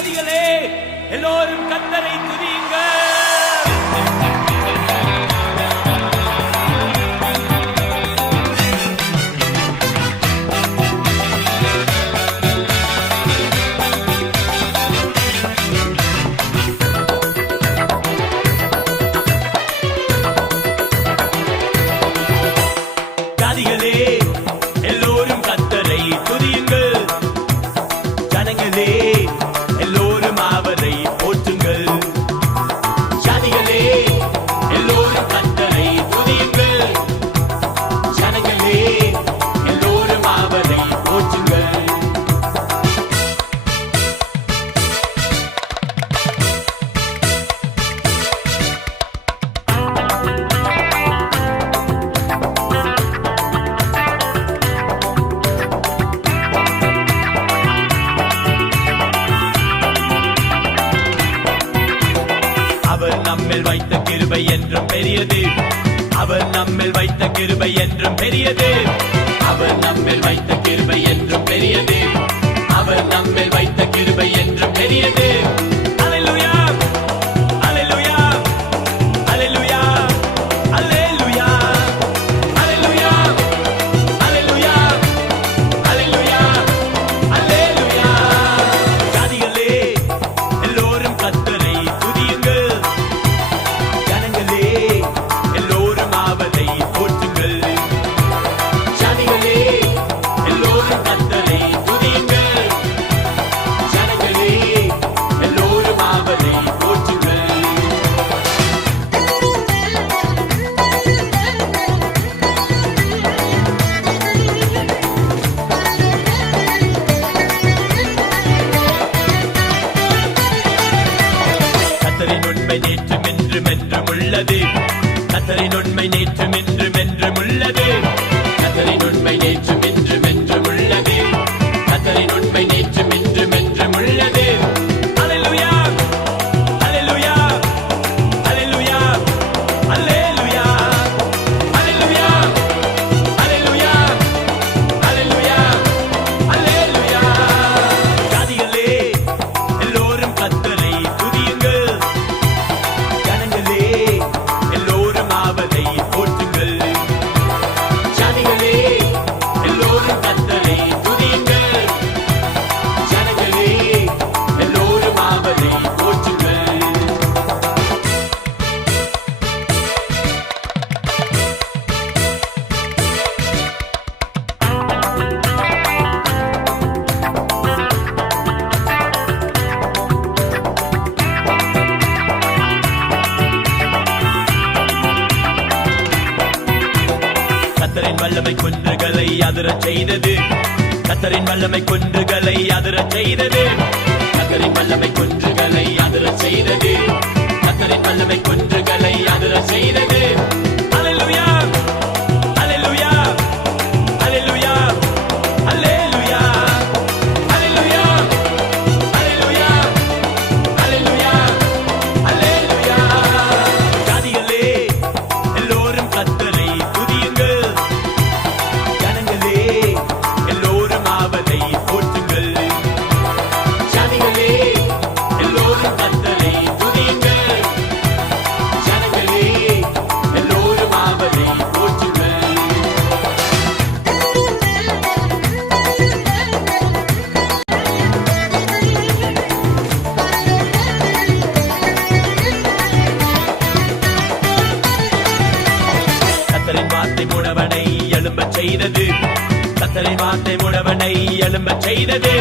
ஜாதிகளே எல்லோரும் கர்த்தரை துதியுங்கள். ஜாதிகளே எல்லோரும் கர்த்தரை துதியுங்கள். ஜனங்களே எல்லோரும் அவரை போற்றுங்கள். ஜாதிகளே எல்லோரும் கர்த்தரை துதியுங்கள். ஜனங்களே எல்லோரும் அவரை போற்றுங்கள். அவர் நம்மில் வைத்த கிருபை என்றும் பெரியது. அவர் நம்மில் வைத்த கிருபை என்றும் பெரியது. அவர் நம்மில் வைத்த கிருபை என்றும் பெரியது. அவர் நம்மில் வைத்த கிருபை என்றும் பெரியது. அல்லேலூயா அல்லேலூயா அல்லேலூயா அல்லேலூயா அல்லேலூயா அல்லேலூயா அல்லேலூயா அல்லேலூயா. ஜாதிகளே எல்லோரும் கர்த்தரை துதியுங்கள். ஜனங்களே எல்லோரும் அவரை போற்றுங்கள். ஜாதிகளே எல்லோரும் கர்த்தரை துதியுங்கள். ஜனங்களே எல்லோரும் அவரை போற்றுங்கள். கர்த்தரின் உண்மை நேற்றும் என்றும் என்றும் உள்ளது. கர்த்தரின் உண்மை நேற்றும் என்றும் என்றும் உள்ளது. கர்த்தரின் உண்மை நேற்றும் என்றும் என்றும் உள்ளது. கர்த்தரின் உண்மை நேற்றும் என்றும் என்றும் உள்ளது. அல்லேலூயா அல்லேலூயா அல்லேலூயா அல்லேலூயா அல்லேலூயா அல்லேலூயா அல்லேலூயா அல்லேலூயா. ஜாதிகளே எல்லோரும் கர்த்தரை துதியுங்கள். ஜனங்களே எல்லோரும் அவரை போற்றுங்கள். ஜாதிகளே எல்லோரும் கர்த்தரை துதியுங்கள். ஜனங்களே எல்லோரும் அவரை போற்றுங்கள். கர்த்தரின் வல்லமை குன்றுகளை அதிரச் செய்தது. கர்த்தரின் வல்லமை குன்றுகளை அதிரச் செய்தது. கர்த்தரின் வல்லமை குன்றுகளை அதிரச் செய்தது. கர்த்தரின் வல்லமை குன்றுகளை அதிரச் செய்தது. அல்லேலூயா அல்லேலூயா அல்லேலூயா அல்லேலூயா அல்லேலூயா அல்லேலூயா அல்லேலூயா அல்லேலூயா. ஜாதிகளே எல்லோரும் கர்த்தரை துதியுங்கள். ஜனங்களே எல்லோரும் அவரை போற்றுங்கள். ஜாதிகளே எல்லோரும் கர்த்தரை துதியுங்கள். ஜனங்களே எல்லோரும் அவரை போற்றுங்கள். கர்த்தரின் வார்த்தை முடவனை எழும்பச் செய்தது. கர்த்தரின் வார்த்தை முடவனை எழும்பச் செய்தது.